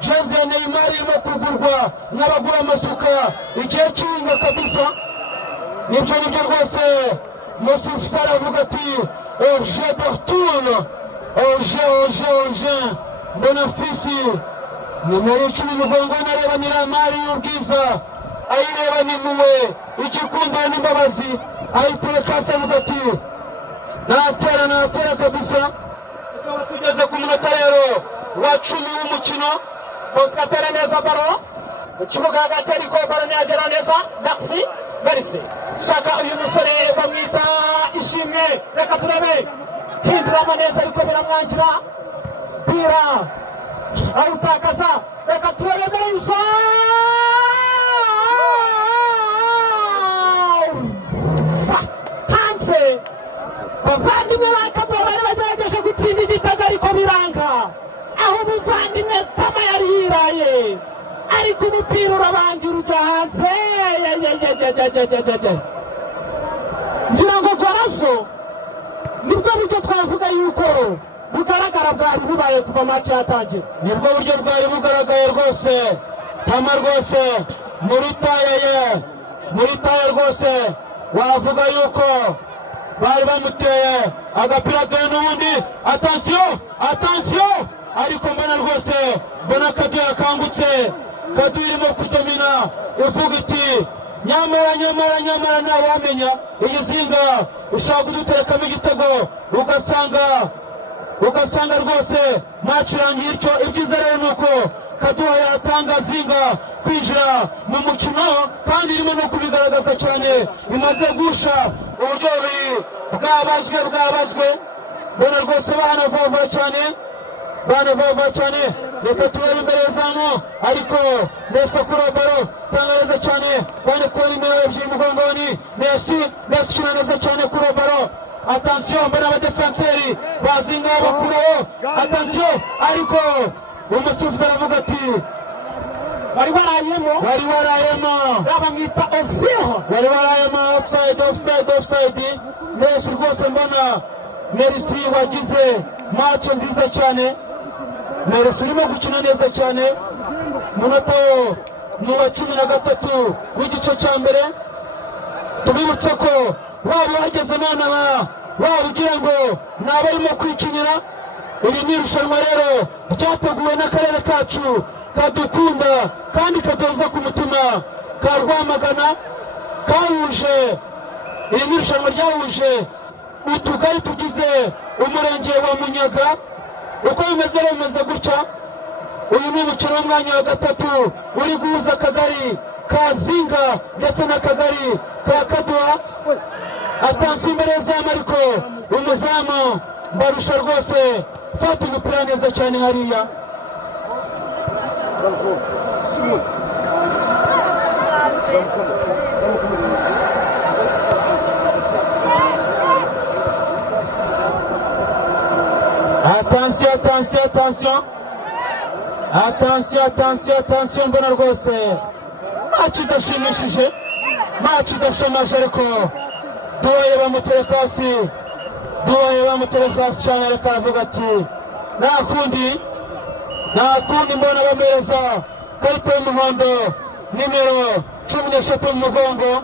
jezi ya Neymar irimo kugurwa n'abagura amasuka igihe cy'inga kabisa. Nibyo rwose Moussif Sarr avuga ati je retourne je Bonafisi nimero 10 mugongo nareba Nyiramari y'ubwiza ayireba nimuwe igikundo n'imbabazi ayitereka avuga ati natera kabisa. Tukaba tugeze ku munota rero wa 10 w'umukino. Bose atera neza baro mu kibuga hagati ariko baro ntiyagera neza. Merci shaka uyu musore bamwita Ishimwe. Reka turebe hinduramo neza ariko biramwangira bira awutakaza. Reka turebe neza hanze bavandimwe bakaba bari bagerageje gutsinda igitego ariko biranga. Aho umuvandimwe Tama yari yiraye ariko umupira urabangira ujya hanze. Ngira ngo Gorazo nibwo buryo twavuga yuko bugaragara bwari bubaye kuva match yatangira. Nibwo buryo bwari bugaragaye rwose. Tama rwose muri taye rwose wavuga yuko bari bamuteye agapira ke n'ubundi. Attention ariko mbona rwose mbona Kadu yakangutse. Kadu irimo kudomina uvuga iti nyamara ntawamenya iyi zinga ushaka kuduterekamo igitego ugasanga rwose match irangiye ityo. Ibyiza rero nuko Kadu yatanga zinga kwinjira mu mukino kandi irimo no kubigaragaza cyane. Imaze gusha uburyo bwabazwe mbona rwose banavava cyane. Reka turebe imbere zamu ariko nesa kuri baro tangaza cyane kandi ko nimero 2 mugongoni. Messi kina neza cyane kuri baro. Attention mbona abadefenseri bazinga bakuraho. Attention ariko umusifuzi aravuga ati bari warayemo bamwita Ozil. Bari warayemo offside. Messi rwose mbona Messi wagize match nziza cyane. Messi urimo gukina neza cyane. Munota ni wa 13 w'igice cya mbere. Tubibutse ko waba wageze nonaha waba ugira ngo nabarimo kwikinira. Iri ni irushanwa rero ryateguwe n'akarere kacu kadukunda kandi kadoza ku mutima ka Rwamagana kahuje. Iri ni irushanwa ryahuje utugari tugize umurenge wa Munyaga. Uko bimeze gutya uyu ni umukino w'umwanya wa gatatu uri guhuza akagari ka Zinga ndetse n'akagari ka Kaduha. Atansi imbere zamu ariko umuzamu Barusha rwose fata umupira neza cyane hariya. Attention mbona rwose match idashimishije, match idashamaje ariko duwaye bamutereka hasi cyane. Reka avuga ati nta kundi mbona bamereza karita y'umuhondo nimero 13 mu mugongo.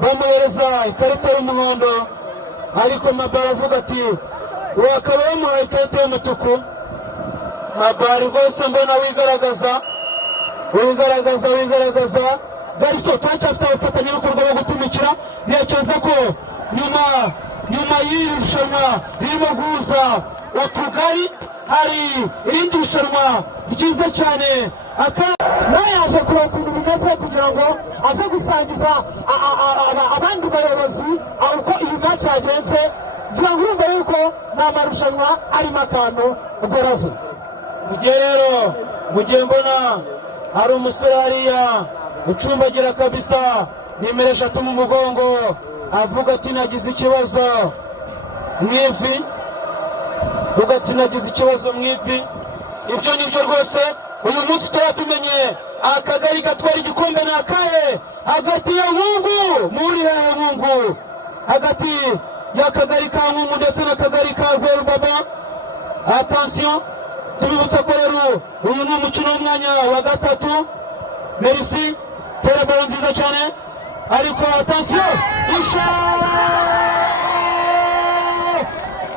Bamuhereza ikarita y'umuhondo ariko Mabara avuga ati wakaba yamuhaye ikarita y'umutuku. Mabara rwose mbona wigaragaza Gariso turacyafite abafatanyabikorwa bo gutumikira. Ntekereza ko nyuma y'irushanwa ririmo guhuza utugari hari irindi rushanwa ryiza cyane. nawe yaje kureba ukuntu bimeze kugira ngo aze gusangiza abandi bayobozi uko iyi match yagenze. Ngira ngo urumva yuko nta marushanwa arimo akantu Gorazo. Mugihe mbona hari umusore hariya ucumbagira kabisa nimero 3 mu mugongo avuga ati nagize ikibazo mwivi. Ibyo nibyo rwose uyu munsi turatumenye akagari gatwara igikombe nakaye hagati ya Nkungu muri Nkungu, hagati y'akagari ka Nkungu ndetse n'akagari ka Rwerubaba. Attention tubibutsa ko rero uyu ni umukino w'umwanya wa gatatu. Merci, tera balo nziza cyane ariko attention isha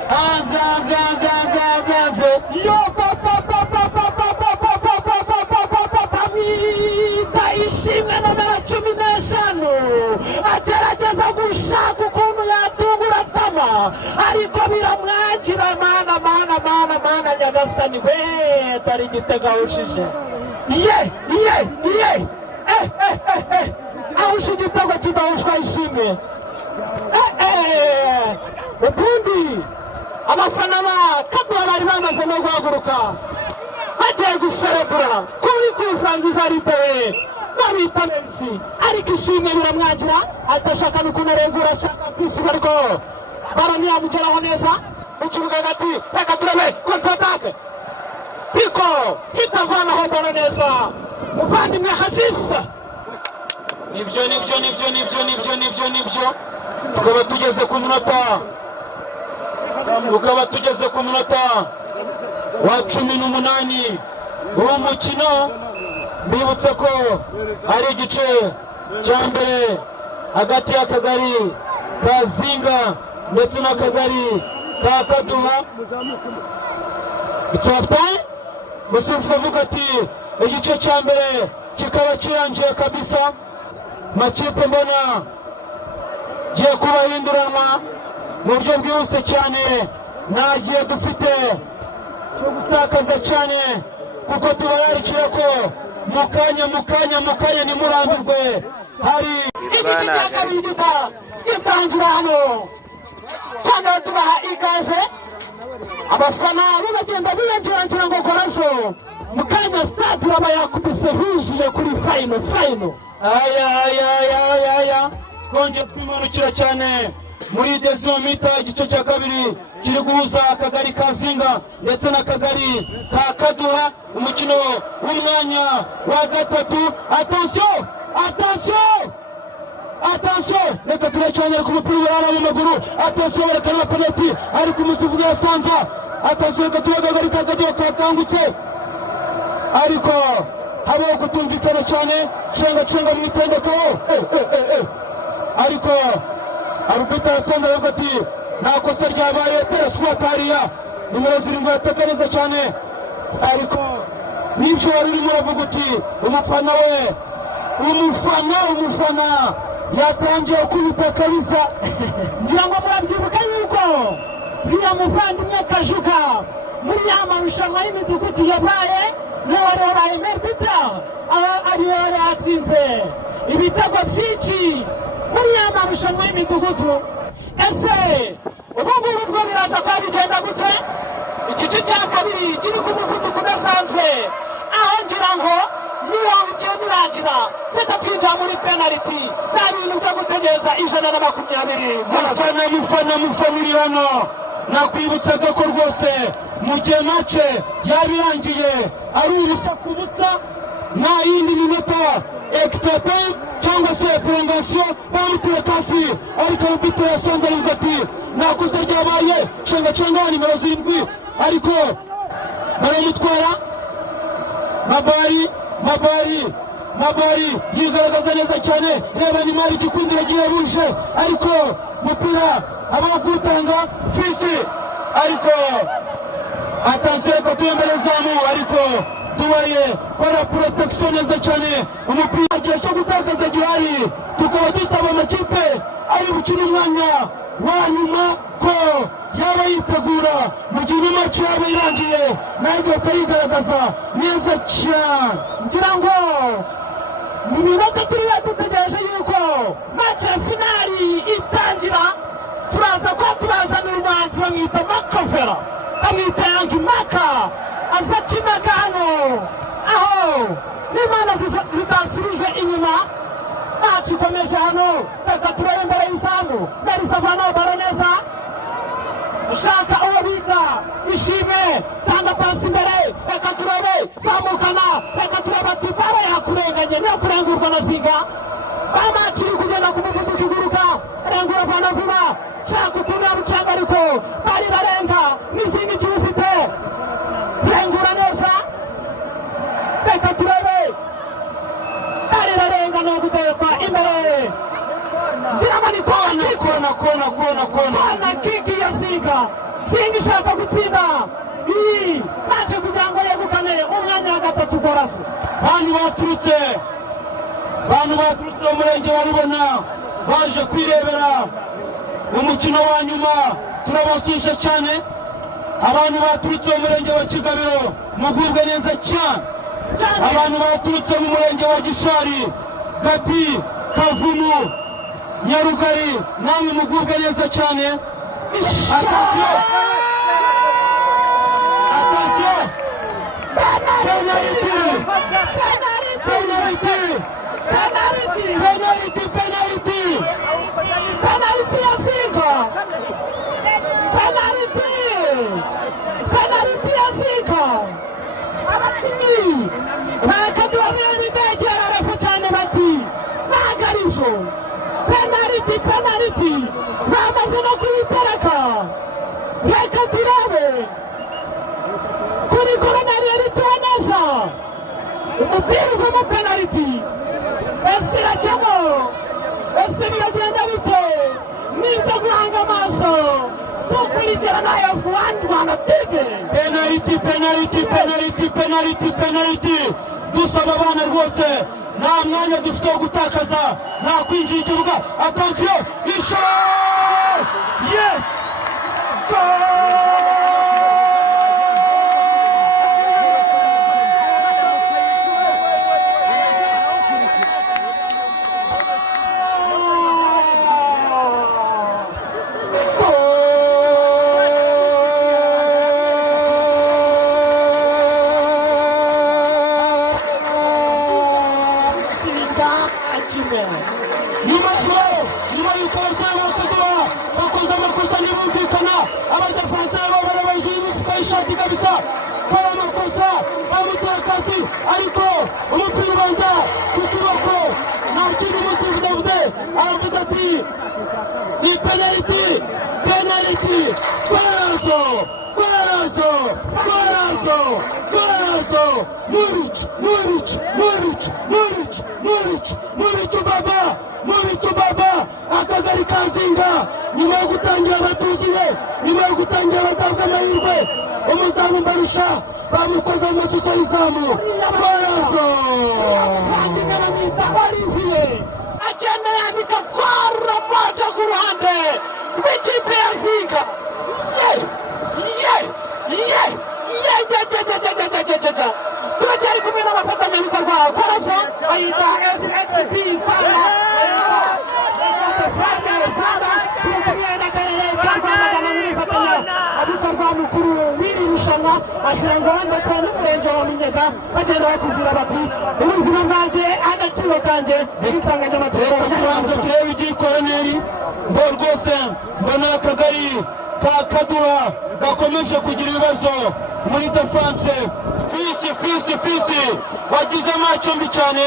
anza yo ishimwe nomero 15 agerageza gushaka ukuntu yatungura tama ariko biramwagira mana nyagasani we tari igitego awushije awushe igitego kidawushwa ishimwe ubundi abafana ba Kaduha bari bamaze no guhaguruka bagiye guserebura kuri kufanziza ritewe babita Messi ariko ishimwe biramwagira atashaka n'ukuntu arengura ashaka kwisiba rwo baramuyamugeraho neza mu kibuga hagati reka turebe contre-attaque Pico hitavanaho balo neza muvandimwe Hajisa nibyo tukaba tugeze ku munota wa 18 w'umukino. Mbibutse ko ari igice cya mbere hagati y'akagari ka Zinga ndetse n'akagari ka Kaduha. Itaftaye musubiza avuga ati igice cya mbere kikaba kirangiye kabisa. Makipe mbona giye kubahinduranwa mu buryo bwihuse cyane. Nagiye dufite cyo gutakaza cyane kuko tubararikira ko mukanya nimurambirwe. Hari igice cya kabiri gitangira hano cyane tubaha ikaze abafana bagenda biyengerantira ngo korazo mukanya stade uraba yakubise huzuye kuri final aya konje twimanukira cyane muri dezomita igice cya kabiri kiri guhuza akagari ka Zinga ndetse n'akagari ka Kaduha. Umukino w'umwanya wa gatatu. Attention reka turacyane ku mupira w'abana maguru. Attention barekana penalty ariko umusifuzi yasanze. Attention reka turagagari ka Kaduha kakangutse ariko habaho kutumvikana cyane cenga mu itendeko ariko arubita yasanze avuga ati nta kosa ryabaye tera swatariya nimero 7 yatekereza cyane ariko nibyo wari urimo uravuga uti umufana yatangiye kubita kabisa. Ngira ngo murabyibuka yuko biriya muvandimwe Kajuka muri ya marushanwa y'imidugudu yabaye n'uwarebaye Merbita ariyo yatsinze ibitego byinshi muri ya marushanwa y'imidugudu. Ese ubu ngubu bwo biraza kuba bigenda gute? Igice cya kabiri kiri ku muvuduko udasanzwe aho ngira ngo 90 irangira teta twinjira muri penalty nta bintu byo gutegereza 120. Mufana uri hano nakwibutsaga ko rwose mu gihe mace yabirangiye ari urusaku busa nta yindi minota extra time cyangwa se prolongation bamuteye kasi ariko rubito yasanze avuga ati nta kosa ryabaye cenga nimero 7 ariko baramutwara. Mabari yigaragaza neza cyane. Reba ni mari gikundira gihebuje ariko mupira aba gutanga fisi ariko atanzere ko tuyemberezamu ariko duwaye kora protection neza cyane. Umupira gihe cyo gutakaza gihari tukaba dusaba amakipe ari gukina umwanya wa nyuma ko yaba yitegura mu gihe match yaba irangiye nayo yigaragaza neza cyane. Ngira ngo mu minota turi dutegereje yuko match ya finali itangira turaza tubazanira umuhanzi bamwita Makavera bamwita Yangi Maka azakina hano aho n'imana zitasubije inyuma. Match ikomeje hano reka turebe imbere y'izamu Narisavana Baraneza ushaka uwo bita Ishime tanga pasi imbere reka turebe zamukana reka turebe ati bara yakurenganye niyo kurengurwa na Zinga. Match iri kugenda ku muvuduko iguruka rengura vana vuba shaka ukuntu yamucanga ariko bari barenga n'izindi kiwufite rengura kona kiki ya Zinga ishaka gutsinda iyi mace kugira ngo yegukane umwanya wa gatatu Gorasi. Bantu baturutse mu murenge wa Rubona baje kwirebera umukino wa nyuma, turabasuje cyane. Abantu baturutse mu murenge wa Kigabiro mugubwe neza cyane. Abantu baturutse mu murenge wa Gishari, Gati, Kavumu, Nyarugari namwe mugubwe neza cyane. Attention! Penalty ya Zinga! Penalty ya Zinga! Abakinnyi bakadubabwira bigegera arapfa cyane bati ntabwo ari byo. Penalty bamaze no kuyitereka. Reka turabe kuri koronari yaritewe neza, umupira uvamo penalty. Ese irajyamo, ese biragenda bite? Niza guhanga amaso tukurikirana F1 Rwanda TV. Penalty dusaba abana rwose nta mwanya dufite wo gutakaza, nta kwinjira ikibuga. Attention, ishot! Yes! ariko umupira ubanza ku kuboko nta kintu umusifuzi avuze, aravuze ati ni penalty. Muricu baba akagari ka Zinga nyuma yo gutangira batuziye, nyuma yo gutangira batabwa amahirwe, umuzamu Mbarusha bamukoze mu mashusho y'izamu. Akeneye andika kora moja ku ruhande rw'ikipe ya Zinga. Turacyari kumwe n'abafatanyabikorwa Koraso bayita FXB Pala, abikorwa mukuru w'iri rushanwa ashirangwa ndetse n'umurenge wa Minega bagenda bakubwira bati ubuzima bwanjye agaciro kanjye n'insanganyamatsiko. Tubanza turebe iby'ikoroneri ngo rwose mbona akagari ka Kadura gakomeje kugira ibibazo muri defense. Fisi wagize match mbi cyane,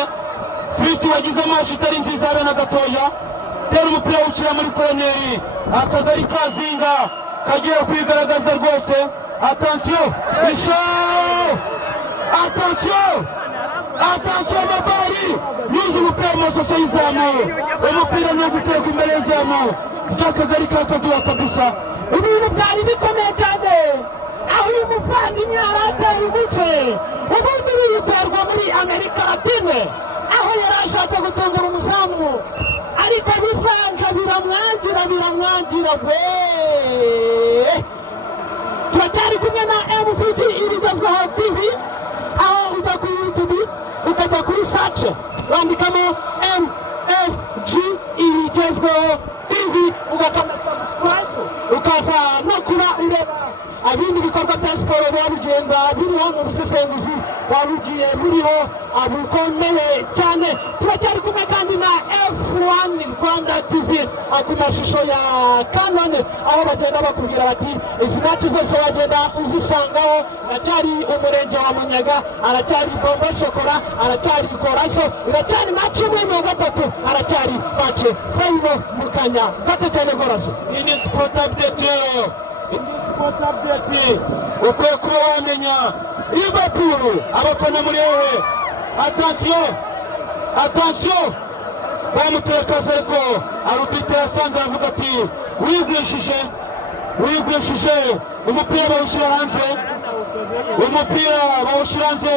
Fisi wagize match itari nziza habe na gatoya. Tera umupira ukira muri koroneri, akagari ka Zinga kagiye kwigaragaza rwose. Attention, attention Mabari yuzuye umupira mu masoso y'izamu, umupira ni uguteka imbere y'izamu ry'akagari ka Kadura kabisa. Ibintu byari bikomeye cyane, aho uyu muvandimwe aratera umuce, ubundi yiterwa muri Amerika Latine, aho yari ashatse gutungura umuzamu ariko bivanga biramwangira we. Turacyari kumwe na MVG ibigezweho TV, aho ujya kuri YouTube ukajya kuri search wandikamo MFG ibigezweho TV ugakanda subscribe, ukaza no kuba ureba abindi bikorwa bya siporo babigenda biriho mu busesenguzi wabugiye buriho bukomeye cyane. Turacyari kumwe kandi na F1 Rwanda TV ku mashusho ya Canon, aho bagenda bakubwira bati izi match zose wagenda uzisangaho. Aracyari umurenge wa Munyaga, aracyari Bombo Shokora, aracyari Koraso, iracyari match imwe mu gatatu, aracyari match final mu kanya gato cyane. Koraso ini sport update ukwiye kuba wamenya Liverpool abafana muri hehe. Attention bamutekaza ariko arubite yasanze aravuga ati wigwishije umupira bawushyira hanze, umupira bawushyira hanze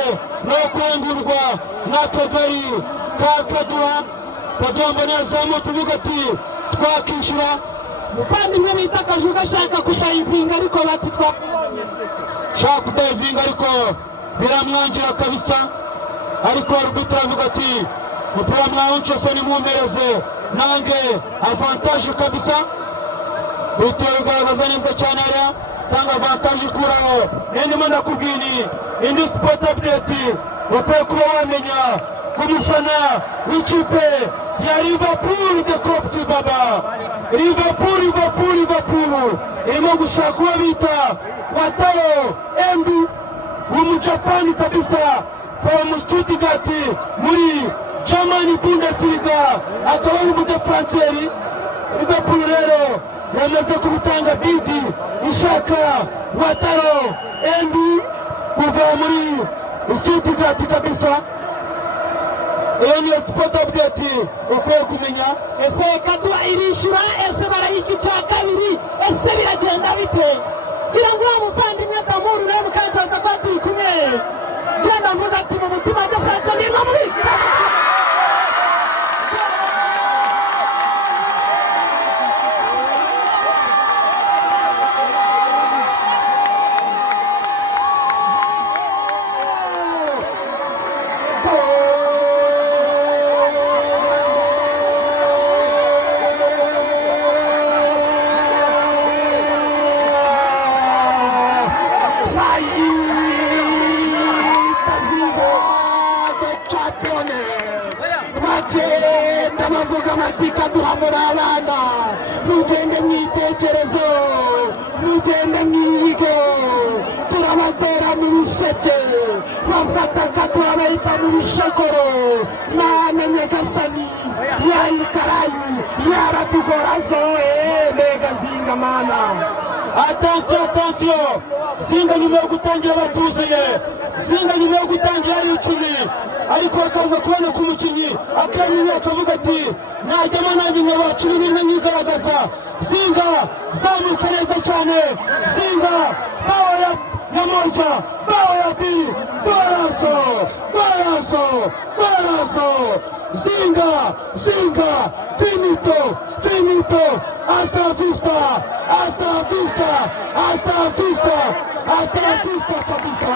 no kwengurwa n'akagari ka Kaduha mbona yazamutse avuga ati twakishyura. Muvandimwe bita Kajuga ashaka kudayivinga ariko bati shaka kudayivinga ariko biramwangira kabisa, ariko arubite aravuga ati umupira mwawunshe se nimumpereze nange avantage kabisa. Bityo bigaragaza neza cyane hariya tanga avantage ikuraho. Ndimo ndakubwira indi sport update bakwiye kuba wamenya ku mufana w'ikipe ya Liverpool de Cops baba. Liverpool irimo gushaka uwo bita Wataru Endo w'umujapani kabisa from Stuttgart muri German Bundesliga, akaba ari umudefenseri. Liverpool rero yamaze kubutanga bidi ishaka Wataru Endo kuva muri Stuttgart kabisa. Iyo niyo sport update ukwiye kumenya. Ese Kaduha irishura, ese barayiki cya kabiri, ese biragenda bite? Gira ngo umuvandimwe Damuru rero mukancaza ko turi kumwe. Genda mvuga ati mu mutima w'Afurika ni muri Kaduha muri abana, mugende mwitekerezo, mugende mwige, turabatera mu bisheke, bafata Kaduha bayita mu bishokoro. Mana Nyagasani yayikarayi yaratugorazo, mbega Zinga mana. Attention Zinga nyuma yo gutangira batuzuye, Zinga nyuma yo gutangira ari 10 ariko akaza kubona ku mukinnyi akamenya akavuga ati najyamo nanjye nkaba 11 nyigaragaza. Zinga zamuka neza cyane, Zinga bawo ya moja, bawo ya pili, golazo Zinga finito, hasta vista kabisa.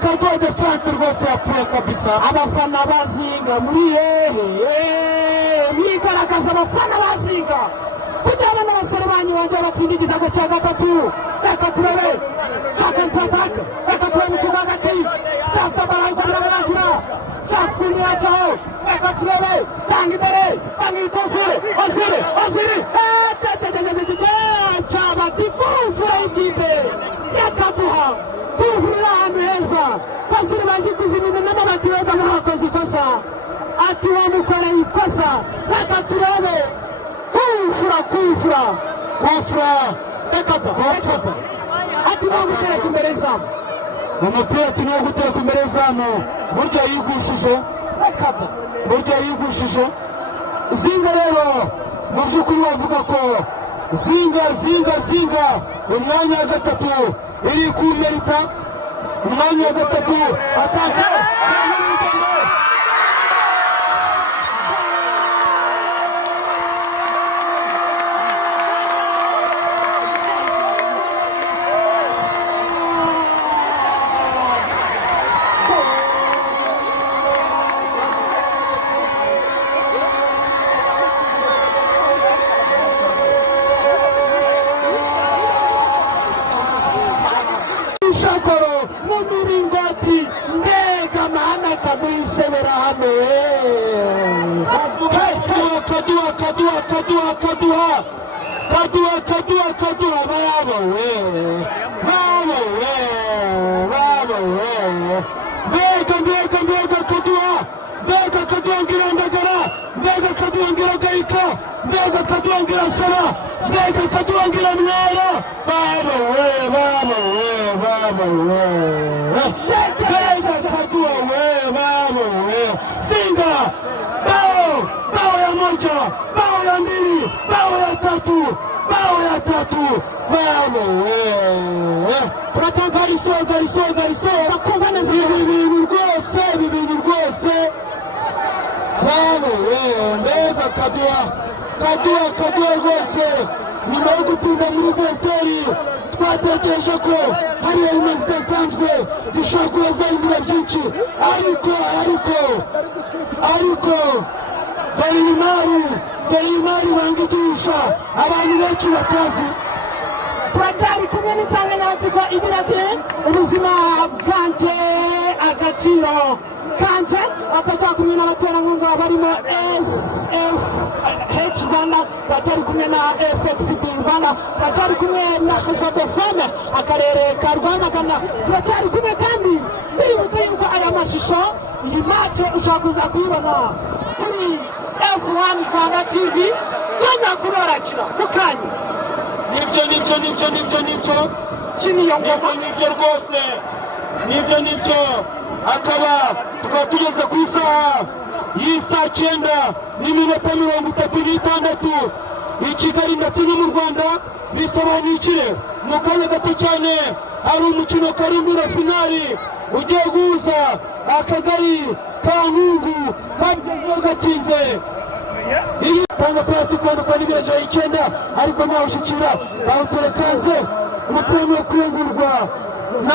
Kaduha defense rwose yapfuye kabisa. Abafana bazinga muri bigaragaza abafana bazinga kugira abana basore banyu banje batsinda igitego cya gatatu. Reka turebe cyakantaka, reka turebe mu kibuga hagati cyatabarango birarangira cyakuniraho. Reka turebe tanga imbere bamwitozure Ozil cyabati kufura ikipe ya Kaduha kufura ahantu heza. Basore bazi kuzimina n'amabati wenda mwakoze ikosa, ati wamukora ikosa. Reka turebe kufura Rekata ati wamutera imbere zamu, umupira tuniyo guteka imbere zamu, burya yigushije Rekata, burya yigushije. Zinga rero mu by'ukuri bavuga ko Zinga umwanya wa gatatu iri ku merita, umwanya wa gatatu ataka Kaduha mbega Kaduha ngira ndagara, mbega Kaduha ngira gaika, mbega Kaduha ngira sara, mbega Kaduha ngira mwara. Baba we bao ya moja, bao ya mbili, bao ya tatu, bao ya tatu. turatanga gariso bakumva neza ibintu rwose mbega kaduha rwose. Nyuma yo gutinda muri Vesiteri twatekereje ko hariya ibimazi idasanzwe dushobora kuba zahindura byinshi, ariko dore imari bangigisha abantu benshi batazi. turacyari kumwe n'insanganyamatsiko igira ati ubuzima bwanje agaciro kanje. turacyari kumwe n'abaterankunga barimo SFH Rwanda, turacyari kumwe na FXB Rwanda, turacyari kumwe na Sosiyete Femme akarere ka Rwamagana, turacyari kumwe kandi ndibutse yuko aya mashusho iyi match ushobora kuza kuyibona kuri F1 Rwanda TV twajya kurorakira mukanya. Nibyo Chini ya ngoma nibyo rwose, nibyo akaba tukaba tugeze ku isaha y'isa 9:36 i Kigali ndetse no mu Rwanda. Bisobanuye iki? Mu kanya gato cyane hari umukino karundura finali ugiye guhuza akagari ka Nkungu kagezeho gatinze. Iyi tanga pasi kwa nibeje 9 ariko ntawushikira bawuterekanze umupira no kurengurwa na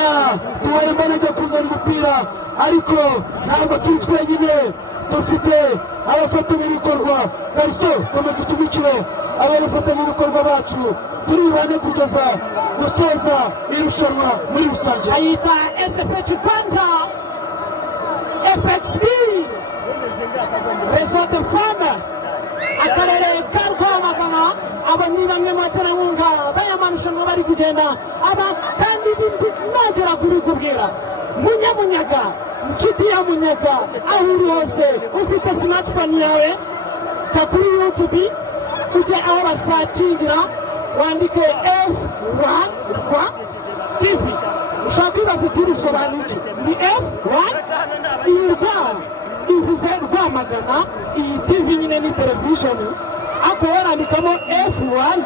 Tuwayimana ajya kuzana umupira, ariko ntabwo turi twenyine, dufite abafatanyabikorwa. Gariso komeza utumikire abafatanyabikorwa bacu turi bubane kugeza gusoza irushanwa muri rusange. ayita SFH Rwanda, FXB, Resort Femme akarere ka Rwamagana. aba ni bamwe mu baterankunga b'aya marushanwa bari kugenda aba kandi nagera kubikubwira. Munyaga inshuti ya Munyaga, aho uri hose ufite smartphone yawe jya kuri YouTube ujye aho basacingira wandike F1 TV. ushobora kwibaza uti bisobanuye iki? ni F1 ivuze Rwamagana, iyi TV nyine ni televisheni, ako warandikamo F1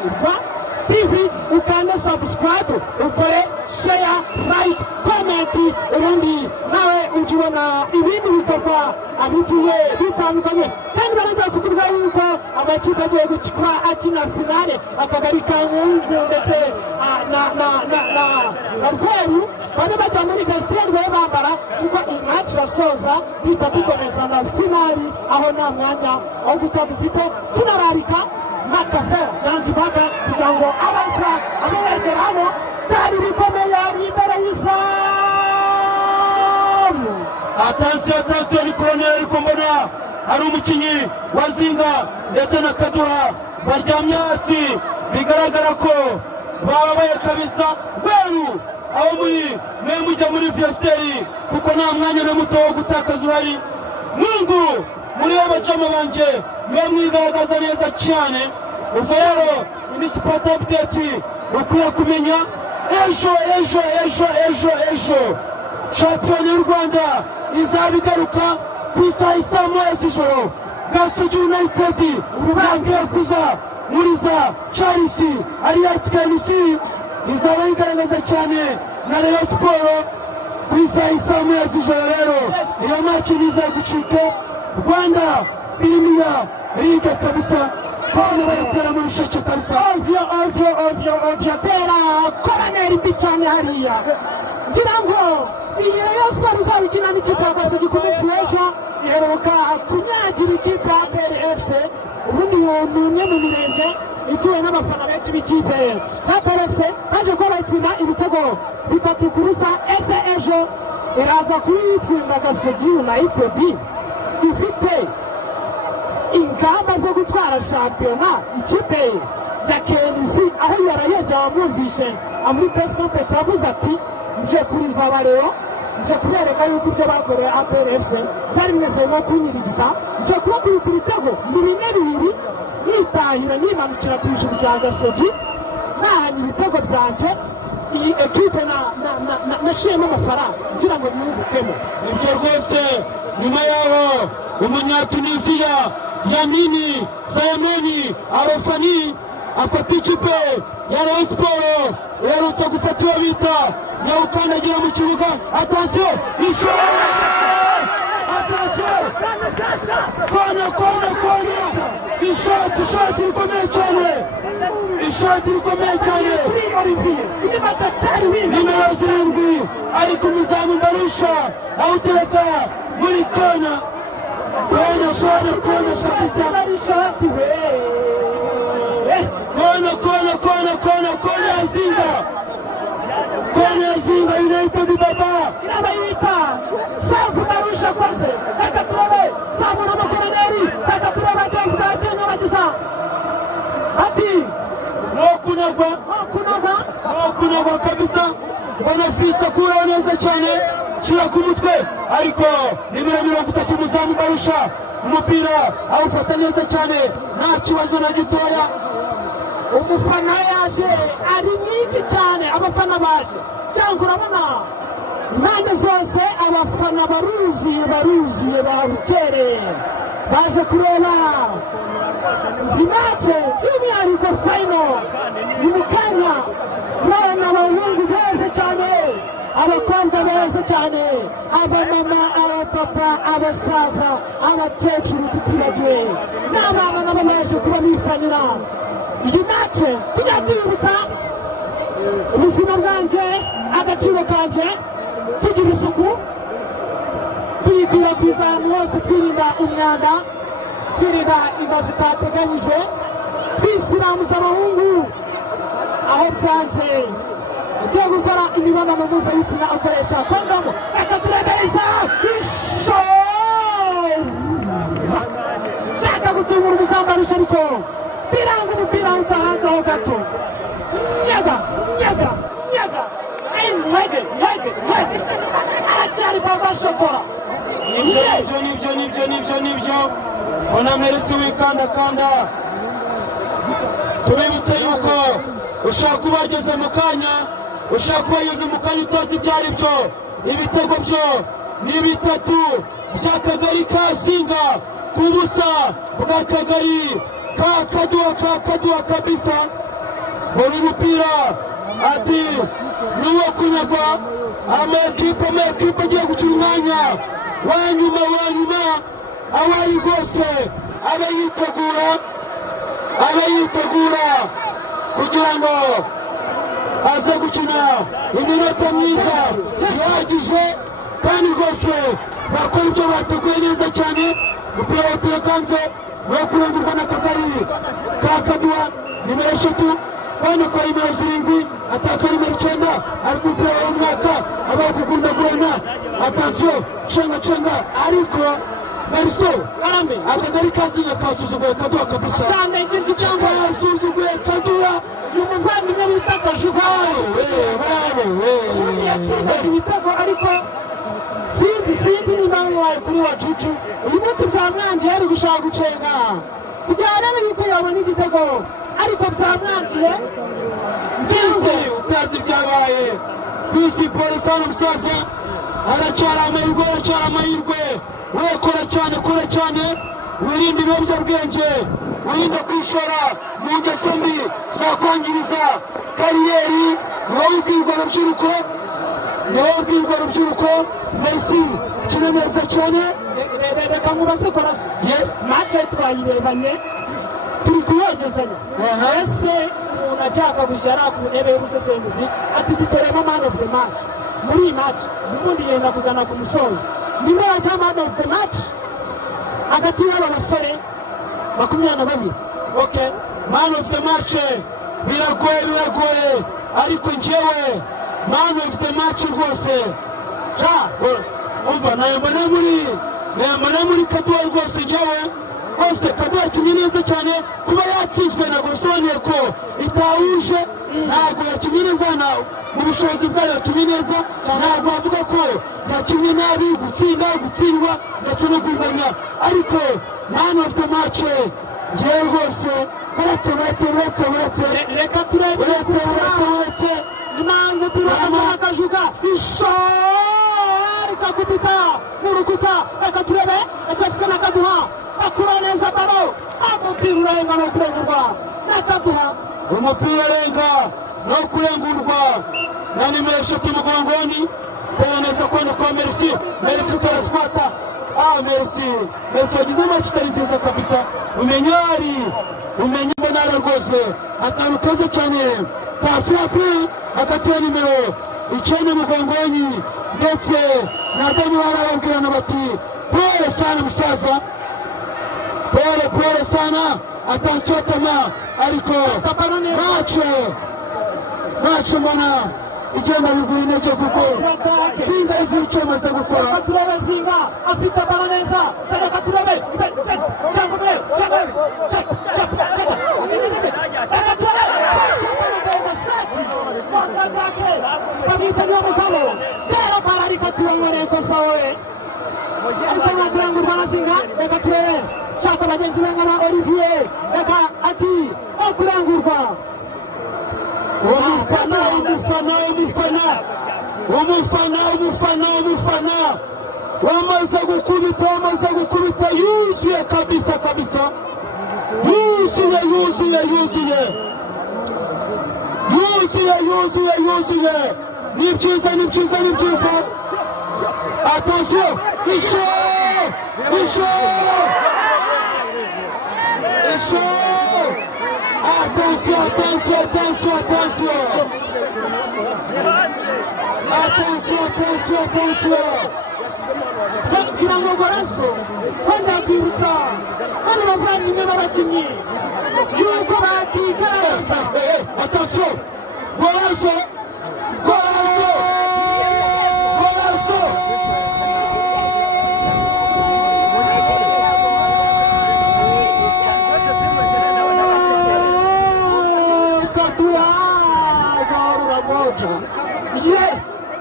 TV ukanda subscribe, ukore share, like, comment, ubundi nawe ujibona ibindi bikorwa abigiye bitandukanye. kandi barajya kukubwira yuko amakipe agiye gukina akina finale akagari ka Nkungu ndetse na Rweru bane bajya muri Vesiteri babe bambara kuko iyi match irasoza bita dukomeza na finali aho nta mwanya aho guta dufite. tunararika makafe nandi baga kugira ngo abaza abayegera hano cyari bikomeye imbere y'izamu. Atansiyo ni koroneri, ariko mbona hari umukinnyi wa Zinga ndetse na Kaduha baryamye hasi, bigaragara ko bababaye kabisa. Rweru aho mujya muri Vesiteri kuko nta mwanya na muto wo gutakaza uhari. Nkungu muri abajama banje mwigaragaza neza cyane. ubwo rero ni sport update ukwiye kumenya ejo shampiyona y'u Rwanda izabigaruka ku isaha moya z'ijoro. Gasogi United urangiye kuza muri za Chelsea alias KMC izaba yigaragaza cyane na Rayon Sport ku isaha moya z'ijoro. rero iyo match izagucika. Rwanda Premier League kabisa, kone bayitera muri sheke kabisa. ovyo tera koroneri mbi cyane hariya. ngira ngo iyi Rayon Sport izabikina n'ikipe ya Gasogi ku munsi w'ejo iheruka kunyagira ikipe ya PRFC. ubundi ni umwe mu mirenge ituwe n'abafana benshi b'ikipe ya PRFC baje kuba bayitsinda ibitego 3-0. ese ejo iraza kuyitsinda Gasogi United ifite ingamba zo gutwara shampiyona. ikipe ya KMC aho yarayegera wamwumvishe muri press conference yavuze ati nje kuriza abareo, nje kubereka yuko ibyo bakoreye APRFC byari bimeze nko kunyirigita, nje kubakubita ibitego ni 4-2 nitahira nimanukira ku ijuru rya Gasogi nahanye ibitego byanje. iyi ekipe nashiyemo amafaranga kugira ngo mwumvukemo. ibyo rwose nyuma yaho Umunyatunisia Yamini Sayamoni Arofani afata ikipe ya Rayon Sports iherutse gufatiwe bita nyawukandagira mu kibuga. Attention ishoti, attention kona ishoti rikomeye cyane, ishoti rikomeye cyane. Nimero 7 ari ku muzamu Mbarusha awutereka muri kona kona ya Zinga United baba inabayita safu Mbarusha kwaze reka turabe zamura amakoroneri reka turabe cyangwa bagiza ati no kunagwa kabisa. Bonafisa kura neza cyane shira ku mutwe, ariko nimero 30 muzamu Mbarusha umupira awufata neza cyane nta kibazo na gitoya. Umufana yaje ari mwinshi cyane, abafana baje cyangwa urabona impande zose abafana baruzuye babukereye baje kureba izi mace by'umwihariko final. Ni mu kanya urabona abahungu beza cyane, abakobwa beza cyane, abamama, abapapa, abasaza, abakecuru tutibagiwe n'abana nabo baje kuba bifanira iyi mace. Tujya twibutsa ubuzima bwanje, agaciro kanje, tugira isuku, tuyikwirakwiza ahantu hose, twirinda umwanda, twirinda inda zitateganyije, twisiramuza abahungu aho byanze, ugiye gukora imibonano mpuzabitsina akoresha kondomu. Reka turebereza shaka gutungura umuzamu Mbarusha ariko biranga umupira utahanzeho gato. Nyaga aracyari baba shokora. Nibyo ona Merisi wikandakanda. Tubibutse yuko ushaka kuba wageze mu kanya, ushaka kuba wageze mu kanya utazi ibyo ari byo. Ibitego byo ni 3 by'akagari ka Zinga ku busa bw'akagari kakadua kabisa. Buri mupira ati nuwo kunyagwa. Amakipe agiye gukina umwanya wa nyuma abari rwose abayitegura kugira ngo aze gukina iminota myiza ihagije, kandi rwose bakora ibyo bateguye neza cyane. Umupira waturekanze wo kurengurwa n'akagari kakadua nimero 3 bane kwa nimero 7 atafari nimero 9 ari ku mupira w'umwaka abaye kugunda gurana. Attention cenga ariko Gariso Karame akagari kazinga kasuzuguye Kadua kabisa cyane. Ikintu cyangwa yasuzuguye Kadua umuvandimwe bita Kajuga yatsindaga ibitego, ariko sinzi niba wabaye kuri wa Cucu uyu munsi byamwangiye ari gushaka gucenga kugira ngo yuko yabona igitego, ariko byamwangiye. Ngize utazi ibyabaye Kristi Polistano musaza aracyari amahirwe. Kora cyane wirinde ibiyobyabwenge, wirinde kwishora mu ngeso mbi zakwangiriza kariyeri. Niwowe ubwirwa rubyiruko Messi kina neza cyane. Reka mubaze Korasi, yes mace twayirebanye turi kuyogezanya. Ese umuntu ashaka gushyira ku ntebe y'umusesenguzi ati dutoremo man of the match muri iyi match, ubundi yenda kugana ku musozo. Ninde wajya man of the match hagati y'aba basore 22? Okay, man of the match biragoye, ariko njyewe man of the match rwose umva nayambana muri Kadua rwose. Njyewe rwose Kadua yakinnye neza cyane. Kuba yatsinzwe ntabwo bisobanuye ko itahuje, ntabwo yakinnye neza mu bushobozi bwayo, yakinnye neza. Ntabwo bavuga ko yakinnye nabi, gutsindwa ndetse no kunganya, ariko man of the match njyewe rwose uretse reka turebe impamvu Kajuga ishorika akubita mu rukuta reka turebe acapfukana akaduha akura neza baro umupira urenga no kurengurwa n'akaduha umupira urenga no kurengurwa na nimero 3 mugongoni tera neza kwenda kwa Merci teraswata Merci wagize amaci itari nziza kabisa umenye mbonara rwose akantu keza cyane pasi yapi hagati ya nimero 9 mugongoni ndetse na Dani barababwirana bati pole sana musaza pole sana attention Tama ariko macho mbona igenda bigura intege kuko Zinga izi icyo amaze gukora reka turebe Zinga afite baro neza reka turebe cyangwa mwe reka turebe shati mwakake babita niyo mugabo tera bara reka turangore kosa we ariko nakurangurwa na Zinga reka turebe shaka bagenzi be nk'aba Olivier reka ati akurangurwa umufana wamaze gukubita yuzuye kabisa yuzuye ni byiza attention isho attention kirango goraso kwenda kwibutsa bano bavandimwe b'abakinnyi yuko bakigaragaza attention goraso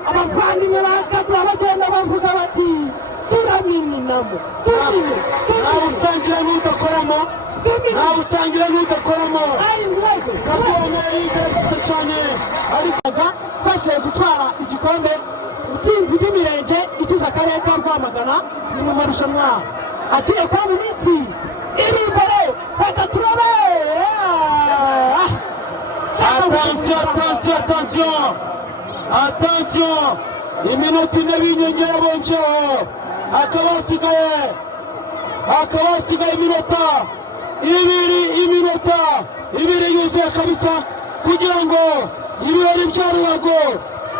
abavandimwe bakatu abagenda bavuga bati turaminamo nawe usangira n'udakoramo kabone yigaragaza cyane ariko bashoboye gutwara igikombe itsinzi ry'imirenge ikize akarere ka Rwamagana ni mu marushanwa agiye kuba mu minsi iri imbere reka turebe attention iminota 4 b'inyongera bongeyeho hakaba hasigaye iminota ibiri yuzuye kabisa kugira ngo ibirori bya Ruhago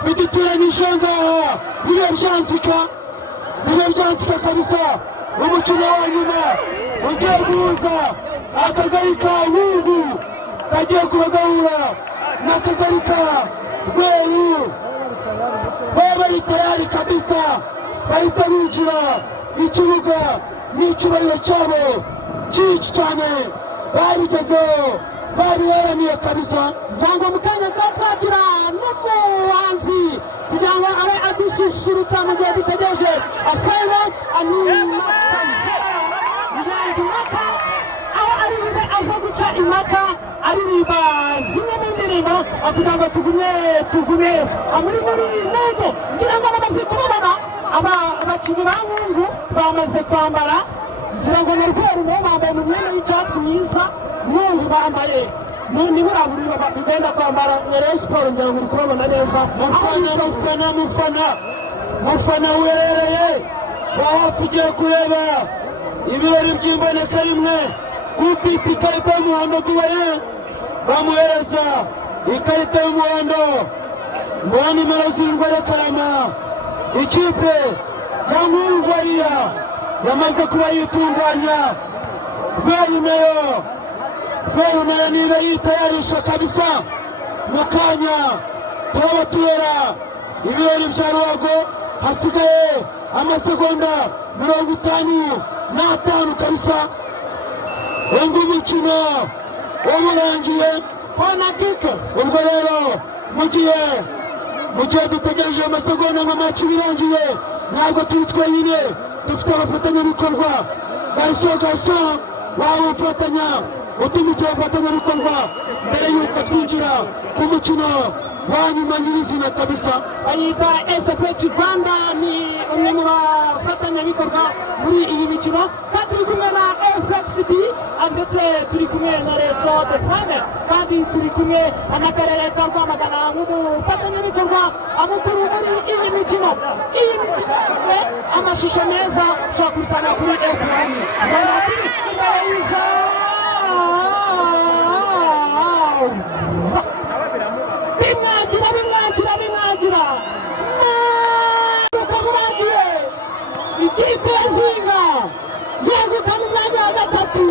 biduturanyije ngaha bibe byanzika kabisa umukino wa nyuma ugiye guhuza akagari ka Nkungu kagiye kubagahura n'akagari ka Rweru bari tayari kabisa bahita binjira ikibuga n'icyubahiro cyabo cyinshi cyane babigezeho babiheraniye kabisa cyangwa mu kanya twakira n'umuhanzi kugira ngo abe adushishiruta mu gihe dutegereje apayiroti impaka aho ari bube aza guca impaka aririmba zimwe mu ndirimbo kugira ngo tugume muri ntego ngira ngo bamaze kubabona abakinnyi ba Nkungu bamaze kwambara ngira ngo mu Rweru nabo bambaye mu myenda y'icyatsi myiza Nkungu bambaye bigenda kwambara Rayon Sports ngira ngo uri kubabona neza mufana werereye wahafi ugiye kureba ibirori by'imboneka rimwe kupita ikarita y'umuhondo dubaye bamuhereza ikarita y'umuhondo mu nimero 7 Rekarama ikipe ya Nkungu yamaze kuba yitunganya Rweru nayo niba yitayarisha kabisa mu kanya turaba tubera ibirori bya Ruhago hasigaye amasegonda 55 kabisa undi mukino wamurangiye konakike ubwo rero mu gihe dutegereje amasegonda nka match birangiye ntabwo turi twenyine dufite abafatanyabikorwa ba Isogaso bamufatanya utumikira abafatanyabikorwa mbere y'uko twinjira ku mukino wa nyuma nyirizina kabisa bayita SFH Rwanda ni umwe mu n'abafatanyabikorwa muri iyi mikino, kandi turi kumwe na FXB ndetse turi kumwe na Rezo de Femme, kandi turi kumwe n'akarere ka Rwamagana nk'umufatanyabikorwa mukuru muri iyi mikino. Iyi mikino ifite amashusho meza ushobora kubisanga kuri FXB. Bimwagira ukaburagiye ikipe ya Zinga yegukana umwanya wa gatatu,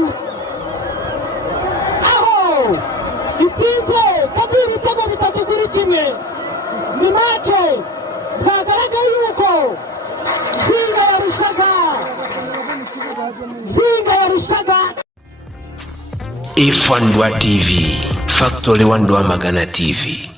aho itsinze kabiri ibitego 3-1. Ni mace byagaragaye yuko Zinga yarushaga. Ifandwa TV, Factory One Rwamagana TV.